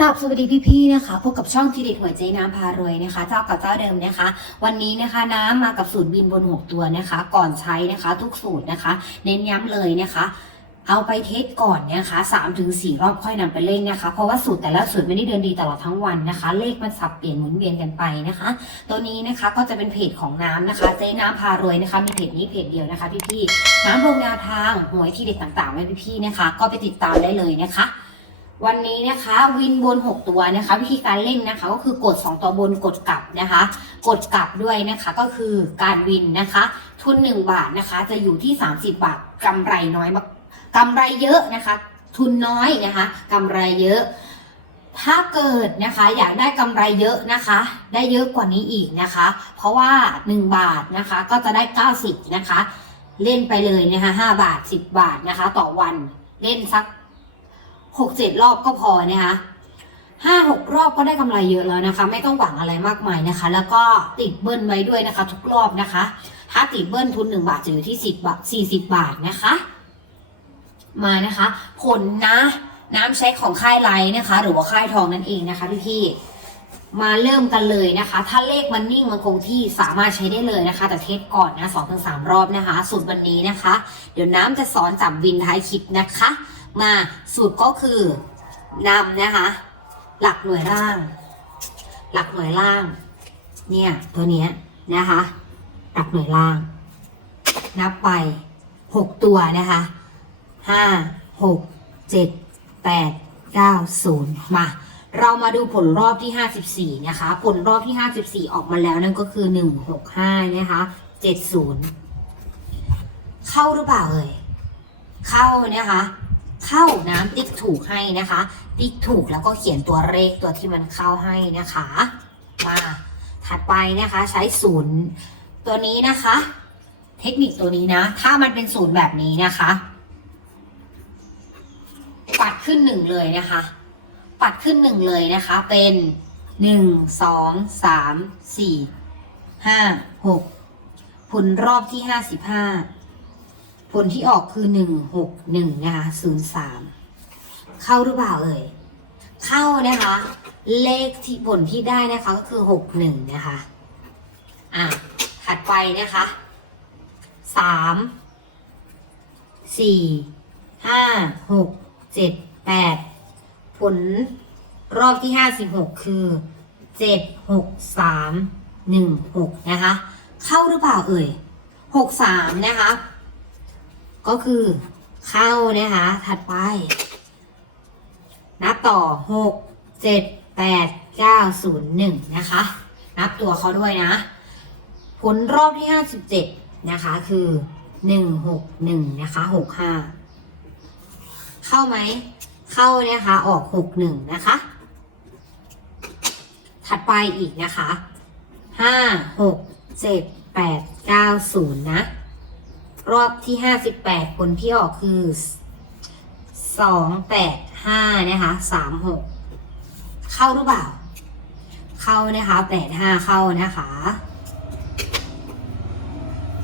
กราบสวัสดีพี่ๆนะคะพบกับช่องทีเด็ดหัวใจน้ำพารวยนะคะ เจ้ากับเจ้าเดิมนะคะ วันนี้นะคะน้ำมากับสูตรบินบนหกตัวนะคะ ก่อนใช้นะคะ ทุกสูตรนะคะ เน้นย้ำเลยนะคะเอาไปเทสก่อนนะคะ3าถึงสรอบค่อยนำไปเล่นนะคะ เพราะว่าสูตรแต่ละสูตรไม่ได้เดินดีตลอดทั้งวันนะคะ เลขมันสับเปลี่ยนหมุนเวียนกันไปนะคะ ตัวนี้นะคะก็จะเป็นเพจของน้ำนะคะ เจ๊น้ำพารวยนะคะ มีเพจนี้เพจเดียวนะคะ พี่ๆน้ำลงแนวทางหวยที่เด็ดต่างๆไว้พี่ๆนะคะ ก็ไปติดตามได้เลยนะคะ วันนี้นะคะวินบน 6 ตัวนะคะ วิธีการเล่นนะคะ ก็คือกด 2 ตัวบนกดกลับนะคะ กดกลับด้วยนะคะก็คือการวินนะคะ ทุน 1 บาทนะคะ จะอยู่ที่ 30 บาทกำไรน้อยมากกำไรเยอะนะคะ ทุนน้อยนะคะกำไรเยอะ ถ้าเกิดนะคะอยากได้กำไรเยอะนะคะ ได้เยอะกว่านี้อีกนะคะ เพราะว่า 1 บาทนะคะก็จะได้ 90 นะคะ เล่นไปเลยนะคะ5บาท 10 บาทนะคะ ต่อวันเล่นสัก หกเจ็ดรอบก็พอนะคะห้าหกรอบก็ได้กำไรเยอะแล้วนะคะ ไม่ต้องหวังอะไรมากมายนะคะ แล้วก็ติดเบิ้ลไว้ด้วยนะคะ ทุกรอบนะคะ ถ้าติดเบิ้ลทุนหนึ่งบาทจะอยู่ที่สิบบาทสี่สิบบาทนะคะ มานะคะ ผลนะน้ำใช้ของค่ายไลท์นะคะ หรือว่าค่ายทองนั่นเองนะคะพี่พี่มาเริ่มกันเลยนะคะ ถ้าเลขมันนิ่งมันคงที่สามารถใช้ได้เลยนะคะ แต่เทสก่อนนะสองถึงสามรอบนะคะสูตรวันนี้นะคะ เดี๋ยวน้ำจะสอนจับวินท้ายคลิปนะคะ มาสูตรก็คือนำนะคะ หลักหน่วยล่าง หลักหน่วยล่าง เนี่ยตัวเนี้ยนะคะ หลักหน่วยล่าง นับไปหกตัวนะคะห้าหกเจ็ดแปดเก้าศูนย์มา เรามาดูผลรอบที่ห้าสิบสี่นะคะ ผลรอบที่ห้าสิบสี่ออกมาแล้วนั่นก็คือหนึ่งหกห้านะคะเจ็ดศูนย์เข้าหรือเปล่าเอ่ยเข้านะคะ เข้าน้ำติ๊กถูกให้นะคะ ติ๊กถูกแล้วก็เขียนตัวเลขตัวที่มันเข้าให้นะคะมาถัดไปนะคะใช้ศูนย์ตัวนี้นะคะ เทคนิคตัวนี้นะ ถ้ามันเป็นศูนย์แบบนี้นะคะปัดขึ้นหนึ่งเลยนะคะ ปัดขึ้นหนึ่งเลยนะคะ เป็นหนึ่งสองสามสี่ห้าหกผลรอบที่ห้าสิบห้า ผลที่ออกคือหนึ่งหกหนึ่งนะคะศูนย์สามเข้าหรือเปล่าเอ่ยเข้านะคะ เลขที่ผลที่ได้นะคะก็คือหกหนึ่งนะคะอะถัดไปนะคะสามสี่ห้าหกเจ็ดแปดผลรอบที่ห้าสิบหกคือเจ็ดหกสามหนึ่งหกนะคะ เข้าหรือเปล่าเอ่ยหกสามนะคะ ก็คือเข้านะคะ ถัดไป นับต่อหกเจ็ดแปดเก้าศูนย์หนึ่งนะคะ นับตัวเขาด้วยนะ ผลรอบที่ห้าสิบเจ็ดนะคะ คือหนึ่งหกหนึ่งนะคะหกห้าเข้าไหม เข้านะคะ ออกหกหนึ่งนะคะ ถัดไปอีกนะคะห้าหกเจ็ดแปดเก้าศูนย์นะ รอบที่ห้าสิบแปดผลที่ออกคือสองแปดห้านะคะสามหกเข้าหรือเปล่า เข้านะคะแปดห้าเข้านะคะ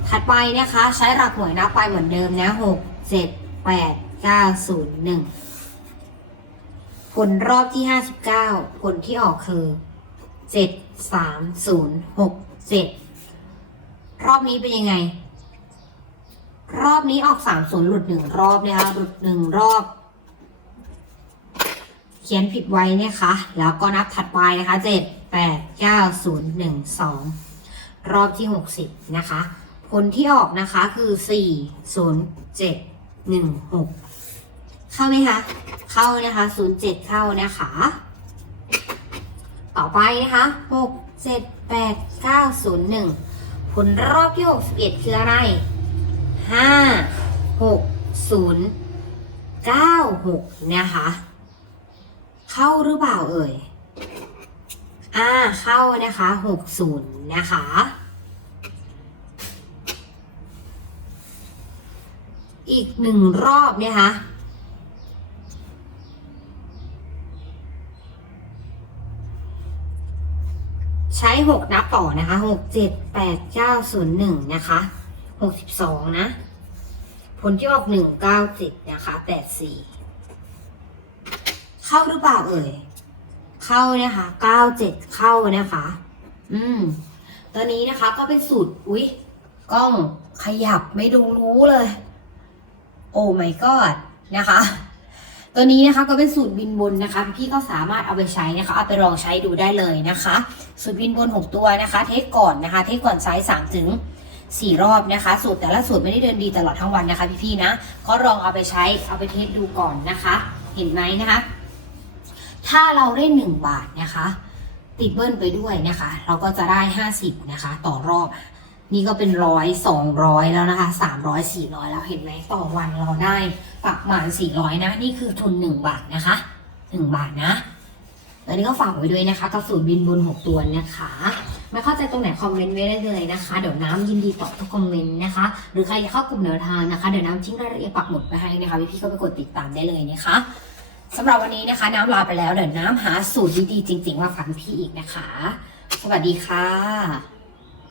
ถัดไปนะคะ ใช้หลักหน่วยนับไปเหมือนเดิมนะหกเจ็ดแปดเก้าศูนย์หนึ่งผลรอบที่ห้าสิบเก้าผลที่ออกคือเจ็ดสามศูนย์หกเจ็ดรอบนี้เป็นยังไง รอบนี้ออกสามศูนย์หลุดหนึ่งรอบนะคะหลุดหนึ่งรอบ เขียนผิดไว้นะคะ แล้วก็นับถัดไปนะคะเจ็ดแปดเก้าศูนย์หนึ่งสองรอบที่หกสิบนะคะ ผลที่ออกนะคะคือสี่ศูนย์เจ็ดหนึ่งหกเข้าไหมคะเข้านะคะศูนย์เจ็ดเข้านะคะ ต่อไปนะคะหกเจ็ดแปดเก้าศูนย์หนึ่งผลรอบที่หกสิบเอ็ดคืออะไร ห้าหกศูนย์เก้าหกนะคะ เข้าหรือเปล่าเอ่ย อ่าเข้านะคะหกศูนย์นะคะอีกหนึ่งรอบนะคะใช้หกนับต่อนะคะหกเจ็ดแปดเก้าศูนย์หนึ่งนะคะ หกสิบสองนะ ผลที่ออกหนึ่งเก้าเจ็ดนะคะแปดสี่เข้าหรือเปล่าเอ่ย เข้านะคะเก้าเจ็ดเข้านะคะ อืม ตอนนี้นะคะก็เป็นสูตร อุ๊ย กล้องขยับไม่ดูรู้เลย โอ้ my god นะคะตัวนี้นะคะก็เป็นสูตรวินบนนะคะ พี่ก็สามารถเอาไปใช้นะคะเอาไปลองใช้ดูได้เลยนะคะ สูตรวินบน 6 ตัวนะคะ เทสก่อนนะคะ เทสก่อนใช้3ถึง 4รอบนะคะ สูตรแต่ละสูตรไม่ได้เดินดีตลอดทั้งวันนะคะ พี่ๆนะก็ลองเอาไปใช้เอาไปเทสดูก่อนนะคะ เห็นไหมนะคะ ถ้าเราได้1บาทนะคะ ติดเบิ้ลไปด้วยนะคะ เราก็จะได้50นะคะ ต่อรอบ นี่ก็เป็นร้อยสองร้อยแล้วนะคะสามร้อยสี่ร้อยแล้วเห็นไหมต่อวันเราได้ประมาณสี่ร้อยนะ นี่คือทุนหนึ่งบาทนะคะหนึ่งบาทนะตอนนี้ก็ฝากไว้ด้วยนะคะกับสูตรบินบนหกตัวนะคะ ไม่เข้าใจตรงไหนคอมเมนต์ไว้ได้เลยนะคะ เดี๋ยวน้ำยินดีตอบทุกคอมเมนต์นะคะ หรือใครจะเข้ากลุ่มแนวทางนะคะ เดี๋ยวน้ำทิ้งรายละเอียดปักหมุดไปให้นะคะพี่ๆก็ไปกดติดตามได้เลยนะคะสำหรับวันนี้นะคะ น้ำลาไปแล้วเดี๋ยวน้ำหาสูตรดีๆจริงๆมาฝากพี่อีกนะคะ สวัสดีค่ะ